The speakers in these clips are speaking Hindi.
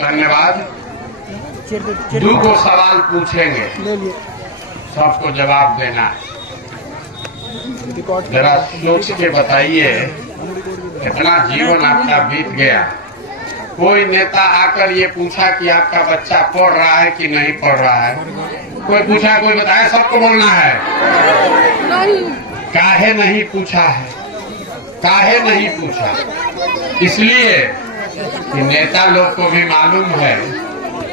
धन्यवाद। दो को सवाल पूछेंगे, सबको जवाब देना है। जरा सोच के बताइए, इतना जीवन आपका बीत गया, कोई नेता आकर ये पूछा कि आपका बच्चा पढ़ रहा है कि नहीं पढ़ रहा है? कोई पूछा, कोई बताया? सबको बोलना है। काहे नहीं पूछा है? काहे नहीं पूछा? इसलिए कि नेता लोग को भी मालूम है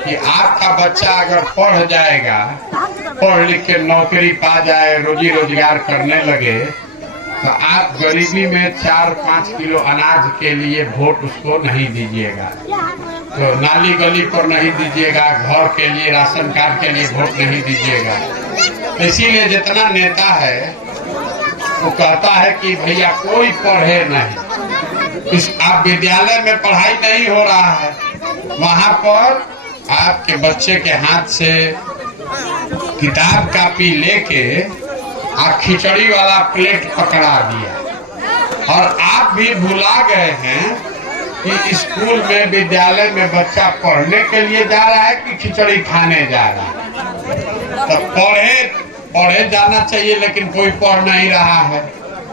कि आपका बच्चा अगर पढ़ जाएगा, पढ़ लिख के नौकरी पा जाए, रोजी रोजगार करने लगे, तो आप गरीबी में 4-5 किलो अनाज के लिए वोट उसको नहीं दीजिएगा। तो नाली गली पर नहीं दीजिएगा, घर के लिए, राशन कार्ड के लिए वोट नहीं दीजिएगा। इसीलिए जितना नेता है वो कहता है कि भैया कोई पढ़े नहीं, आप विद्यालय में पढ़ाई नहीं हो रहा है, वहाँ पर आपके बच्चे के हाथ से किताब कापी लेके आप खिचड़ी वाला प्लेट पकड़ा दिया और आप भी भुला गए हैं कि स्कूल में, विद्यालय में बच्चा पढ़ने के लिए जा रहा है कि खिचड़ी खाने जा रहा है। तो पढ़े जाना चाहिए, लेकिन कोई पढ़ नहीं रहा है,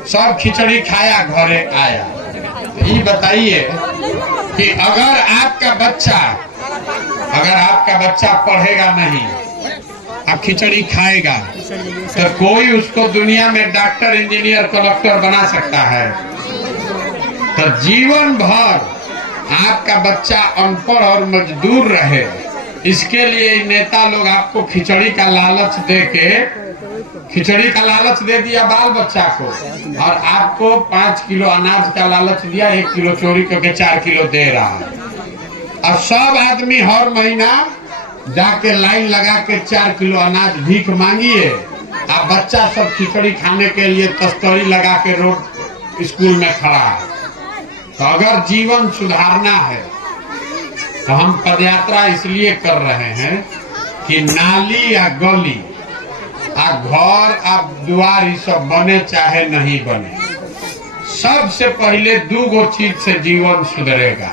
सब खिचड़ी खाया, घरे आया। तो ये बताइए कि अगर आपका बच्चा पढ़ेगा नहीं, अब खिचड़ी खाएगा, तो कोई उसको दुनिया में डॉक्टर, इंजीनियर, कलेक्टर बना सकता है? तो जीवन भर आपका बच्चा अनपढ़ और मजदूर रहे, इसके लिए नेता लोग आपको खिचड़ी का लालच दे दिया बाल बच्चा को, और आपको 5 किलो अनाज का लालच दिया, 1 किलो चोरी करके 4 किलो दे रहा है। और सब आदमी हर महीना जाके लाइन लगा के 4 किलो अनाज भीख मांगिए, आप बच्चा सब खिचड़ी खाने के लिए तस्तरी लगा के रोड स्कूल में खड़ा है। तो अगर जीवन सुधारना है तो हम पदयात्रा इसलिए कर रहे हैं कि नाली या गली आ घर आ द्वार ये सब बने चाहे नहीं बने, सबसे पहले 2 चीज से जीवन सुधरेगा।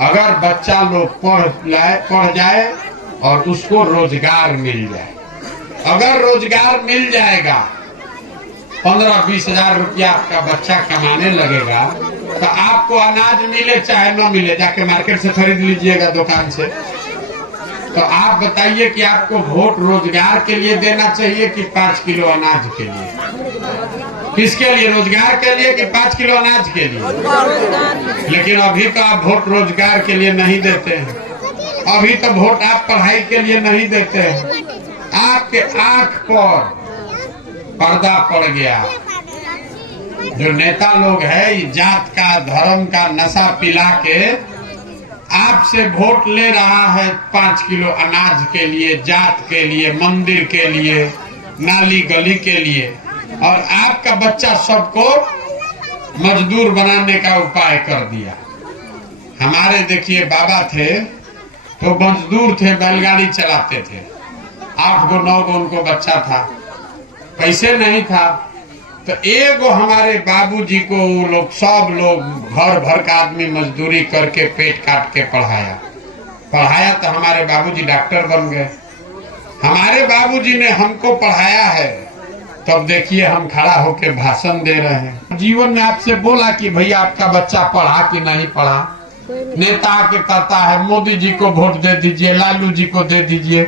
अगर बच्चा लोग पढ़ जाए और उसको रोजगार मिल जाए। अगर रोजगार मिल जाएगा, 15-20 हजार रुपया आपका बच्चा कमाने लगेगा, तो आपको अनाज मिले चाहे न मिले, जाके मार्केट से खरीद लीजिएगा, दुकान से। तो आप बताइए कि आपको वोट रोजगार के लिए देना चाहिए कि 5 किलो अनाज के लिए? किसके लिए? रोजगार के लिए कि 5 किलो अनाज के लिए? लेकिन अभी तो आप वोट रोजगार के लिए नहीं देते हैं, अभी तो वोट आप पढ़ाई के लिए नहीं देते हैं। आपके आंख पर पर्दा पड़ गया। जो नेता लोग है, ये जात का, धर्म का नशा पिला के आपसे वोट ले रहा है 5 किलो अनाज के लिए, जात के लिए, मंदिर के लिए, नाली गली के लिए, और आपका बच्चा सबको मजदूर बनाने का उपाय कर दिया। हमारे देखिए बाबा थे तो मजदूर थे, बैलगाड़ी चलाते थे, 8 गो 9 गो उनको बच्चा था, पैसे नहीं था, तो एगो हमारे बाबूजी को वो लोग, सब लोग घर भर का आदमी मजदूरी करके पेट काट के पढ़ाया तो हमारे बाबूजी डॉक्टर बन गए। हमारे बाबूजी ने हमको पढ़ाया है, तब देखिए हम खड़ा होके भाषण दे रहे हैं। जीवन में आपसे बोला कि भैया आपका बच्चा पढ़ा कि नहीं पढ़ा? नेता आके कहता है मोदी जी को वोट दे दीजिए, लालू जी को दे दीजिए।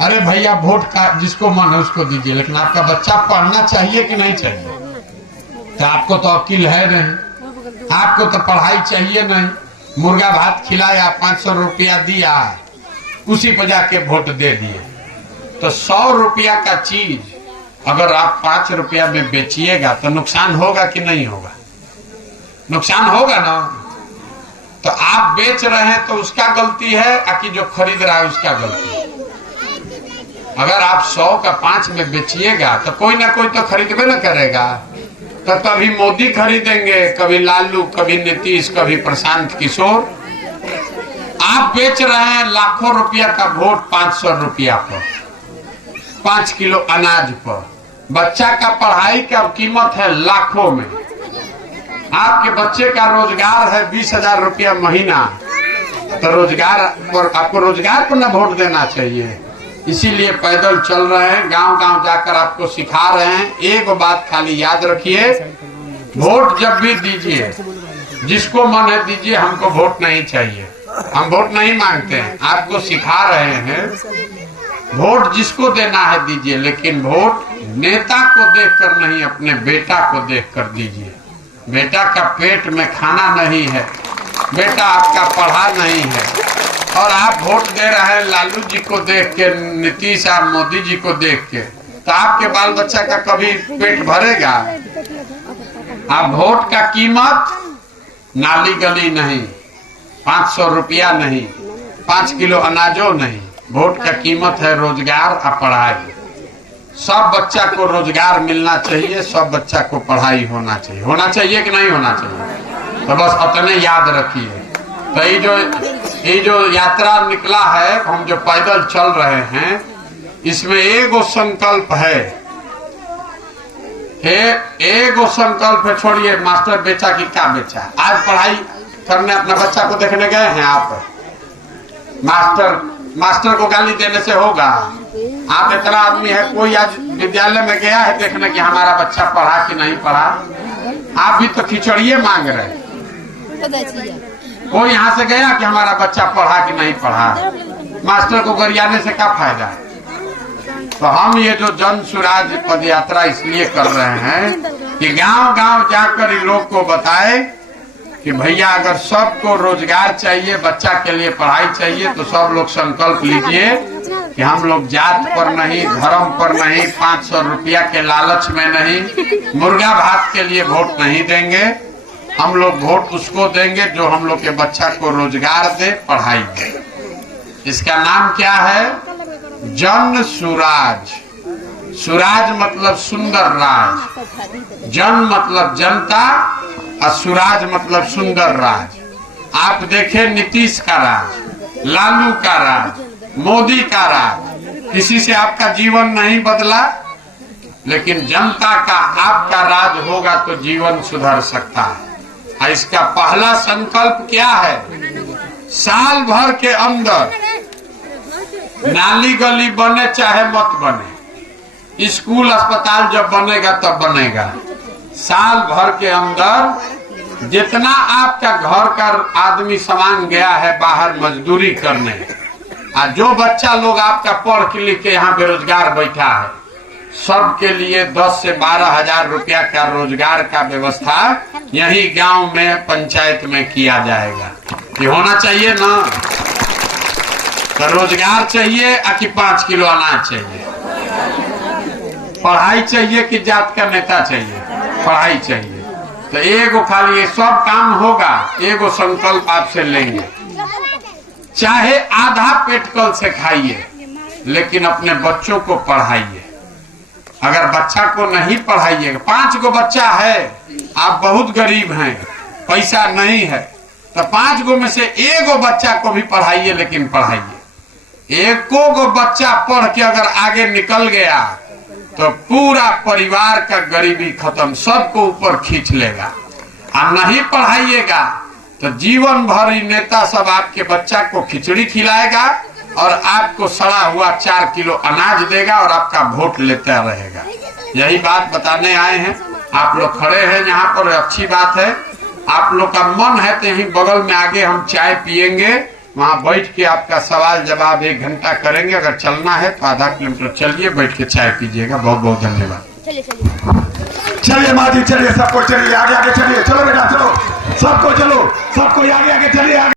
अरे भैया वोट का जिसको मन है उसको दीजिए, लेकिन आपका बच्चा पढ़ना चाहिए कि नहीं चाहिए? तो आपको तो अकील है नहीं, आपको तो पढ़ाई चाहिए नहीं। मुर्गा भात खिलाया, 500 रुपया दिया, उसी पर जाके वोट दे दिए। तो 100 रुपया का चीज अगर आप 5 रुपया में बेचिएगा तो नुकसान होगा कि नहीं होगा? नुकसान होगा ना। तो आप बेच रहे हैं तो उसका गलती है, कि जो खरीद रहा है उसका गलती है। अगर आप 100 का 5 में बेचिएगा तो कोई ना कोई तो खरीदबे ना करेगा। तो कभी मोदी खरीदेंगे, कभी लालू, कभी नीतीश, कभी प्रशांत किशोर। आप बेच रहे हैं लाखों रुपया का वोट 500 रुपया पर, 5 किलो अनाज पर। बच्चा का पढ़ाई का कीमत है लाखों में। आपके बच्चे का रोजगार है 20,000 रुपया महीना, तो रोजगार पर, आपको रोजगार पर ना वोट देना चाहिए। इसीलिए पैदल चल रहे हैं, गांव गांव जाकर आपको सिखा रहे हैं। एक बात खाली याद रखिए, वोट जब भी दीजिए, जिसको मन है दीजिए, हमको वोट नहीं चाहिए, हम वोट नहीं मांगते हैं। आपको सिखा रहे हैं, वोट जिसको देना है दीजिए, लेकिन वोट नेता को देखकर नहीं, अपने बेटा को देखकर दीजिए। बेटा का पेट में खाना नहीं है, बेटा आपका पढ़ा नहीं है, और आप वोट दे रहे हैं लालू जी को देख के, नीतीश और मोदी जी को देख के, तो आपके बाल बच्चा का कभी पेट भरेगा? आप वोट का कीमत नाली गली नहीं, 500 रुपया नहीं, 5 किलो अनाजो नहीं, वोट का कीमत है रोजगार और पढ़ाई। सब बच्चा को रोजगार मिलना चाहिए, सब बच्चा को पढ़ाई होना चाहिए। होना चाहिए कि नहीं होना चाहिए? तो बस उतने याद रखिए। तो ये जो यात्रा निकला है, हम जो पैदल चल रहे हैं, इसमें एगो संकल्प है, एगो संकल्प है। छोड़िए मास्टर बेचा कि क्या बेचा, आज पढ़ाई करने अपना बच्चा को देखने गए हैं आप? मास्टर को गाली देने से होगा? आप इतना आदमी है, कोई आज विद्यालय में गया है देखने कि हमारा बच्चा पढ़ा कि नहीं पढ़ा? आप भी तो खिचड़िए मांग रहे हैं। कोई यहाँ से गया कि हमारा बच्चा पढ़ा कि नहीं पढ़ा? मास्टर को गरियाने से क्या फायदा? तो हम ये जो जन सुराज पद यात्रा इसलिए कर रहे हैं कि गांव गांव जाकर इन लोग को बताए कि भैया अगर सबको रोजगार चाहिए, बच्चा के लिए पढ़ाई चाहिए, तो सब लोग संकल्प लीजिए कि हम लोग जात पर नहीं, धर्म पर नहीं, 500 रुपया के लालच में नहीं, मुर्गा भात के लिए वोट नहीं देंगे। हम लोग वोट उसको देंगे जो हम लोग के बच्चा को रोजगार दे, पढ़ाई दे। इसका नाम क्या है? जन सुराज। सुराज मतलब सुंदर राज, जन मतलब जनता और सुराज मतलब सुंदर राज। आप देखें नीतीश का राज, लालू का राज, मोदी का राज, किसी से आपका जीवन नहीं बदला, लेकिन जनता का आपका राज होगा तो जीवन सुधर सकता है। और इसका पहला संकल्प क्या है? साल भर के अंदर नाली गली बने चाहे मत बने, स्कूल अस्पताल जब बनेगा तब बनेगा, साल भर के अंदर जितना आपका घर का आदमी सामान गया है बाहर मजदूरी करने, और जो बच्चा लोग आपका पढ़ के लिख के यहाँ बेरोजगार बैठा है, सबके लिए 10 से 12 हजार रुपया का रोजगार का व्यवस्था यही गांव में पंचायत में किया जाएगा। ये होना चाहिए ना? तो रोजगार चाहिए कि 5 किलो अनाज चाहिए? पढ़ाई चाहिए कि जात का नेता चाहिए? पढ़ाई चाहिए। तो एगो खाली ये सब काम होगा, एगो संकल्प आपसे लेंगे, चाहे आधा पेट कल से खाइए, लेकिन अपने बच्चों को पढ़ाइए। अगर बच्चा को नहीं पढ़ाइएगा, 5 गो बच्चा है, आप बहुत गरीब हैं, पैसा नहीं है, तो 5 गो में से एगो बच्चा को भी पढ़ाइए, लेकिन पढ़ाइए। एको गो बच्चा पढ़ के अगर आगे निकल गया तो पूरा परिवार का गरीबी खत्म, सबको ऊपर खींच लेगा। और नहीं पढ़ाइएगा तो जीवन भर ही नेता सब आपके बच्चा को खिचड़ी खिलाएगा और आपको सड़ा हुआ 4 किलो अनाज देगा और आपका वोट लेता रहेगा। यही बात बताने आए हैं। आप लोग खड़े हैं यहाँ पर, अच्छी बात है। आप लोग का मन है तो यहीं बगल में आगे हम चाय पियेंगे, वहाँ बैठ के आपका सवाल जवाब 1 घंटा करेंगे। अगर चलना है तो आधा किलोमीटर चलिए, बैठ के चाय पीजिएगा। बहुत बहुत धन्यवाद। चलिए माँ जी, चलिए सबको, चलिए आगे आगे चलिए, चलो बेटा चलो, सबको चलो।